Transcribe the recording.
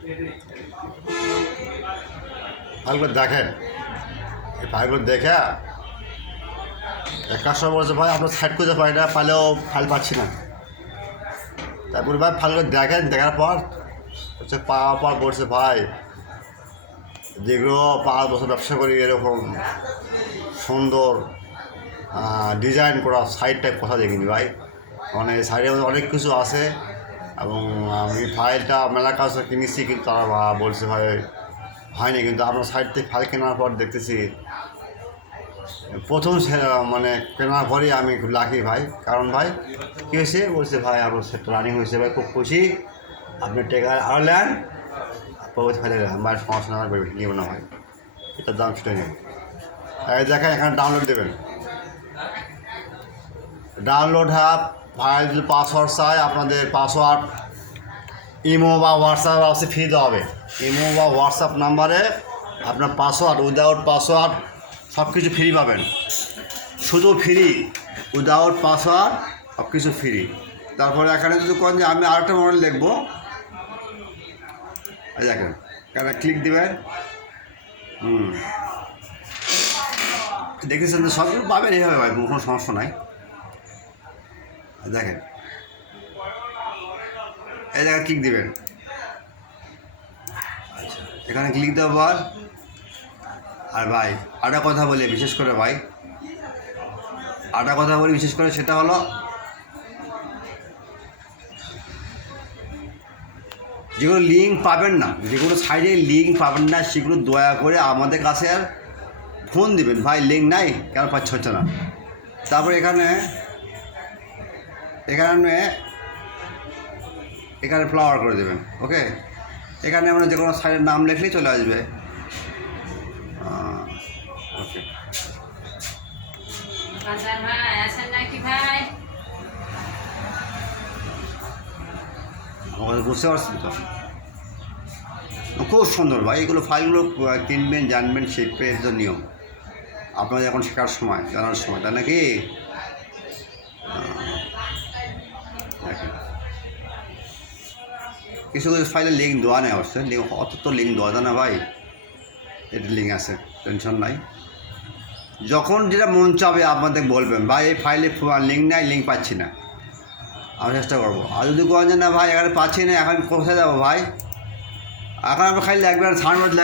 ফাইলগুলো দেখেন, এই ফাইলগুলো দেখে এক কাস্টমার বলছে ভাই আপনার সাইড করতে পারি না, পাইলেও ফাইল পাচ্ছি না। তারপরে ভাই ফাইলগুলো দেখেন, দেখার পর হচ্ছে পাওয়ার পর বলছে ভাই যেগুলো 5 বছর ব্যবসা করি এরকম সুন্দর ডিজাইন করা সাইড টাইপ কথা দেখিনি ভাই। মানে সাইডের মধ্যে অনেক কিছু আছে এবং আমি ফাইলটা মেলা কাজ কিনেছি, কিন্তু তারা বলছে ভাই হয়নি। কিন্তু আপনার সাইড থেকে ফাইল কেনার পর দেখতেছি প্রথম মানে কেনার পরেই আমি খুব লাকি ভাই। কারণ ভাই কী হয়েছে বলছে ভাই আপনার সেটটা রানিং হয়েছে ভাই, খুব খুশি, আপনি টেকার আরও নেন পরবর্তী ফাইলে আমার সমস্যা না নিব না ভাই, এটার দাম সেটাই নেব। দেখেন এখানে ডাউনলোড দেবেন, ডাউনলোড ফাইল যদি পাসওয়ার্ড চাই আপনাদের পাসওয়ার্ড ইমো বা হোয়াটসঅ্যাপ আছে ফ্রি দেওয়া হবে। ইমো বা হোয়াটসঅ্যাপ নাম্বারে আপনার পাসওয়ার্ড উইদাউট পাসওয়ার্ড সব কিছু ফ্রি পাবেন, শুধু ফ্রি, উইদাউট পাসওয়ার্ড সব কিছু ফ্রি। তারপরে এখানে যদি কোন যে আমি আরেকটা মডেল লিখবো, দেখেন এখানে ক্লিক দেবেন, দেখেছেন তো সব কিছু পাবেন এইভাবে ভাই, কোনো সমস্যা নাই। দেখেন এই জায়গায় ক্লিক দেবেন, আচ্ছা এখানে ক্লিক দেওয়ার আর ভাই আরেকটা কথা বলি বিশেষ করে ভাই, বিশেষ করে সেটা হলো যেগুলো লিঙ্ক পাবেন না, যেগুলো সাইডে লিঙ্ক পাবেন না সেগুলো দয়া করে আমাদের কাছে আর ফোন দিবেন ভাই, লিঙ্ক নাই কেন পাচ্ছে হচ্ছে না। তারপর এখানে ফ্লাওয়ার করে দেবেন, ওকে। এখানে আমরা যে কোনো সাইডের নাম লিখলেই চলে আসবে, ওকে। আমাদের বুঝতে পারছেন তো, খুব সুন্দর ভাই। এগুলো ফাইলগুলো কিনবেন, জানবেন, শিখবেন, এর জন্য নিয়ম আপনাদের এখন শেখার সময়, জানার সময়, তাই নাকি? দেখেন কিছু কিছু ফাইলে লিঙ্ক দেওয়া নেই, অবশ্যই অত তো লিঙ্ক দেওয়া যায় না ভাই, এর লিঙ্ক আছে, টেনশন নাই। যখন যেটা মন চাবে আপনাদের বলবেন ভাই এই ফাইলে লিঙ্ক নাই, লিঙ্ক পাচ্ছি না, আমি চেষ্টা করবো। আর যদি কোন না ভাই এখানে পাচ্ছি না, এখন কোথায় যাবো ভাই, এখন আমরা খালি লাগবে সাউন্ড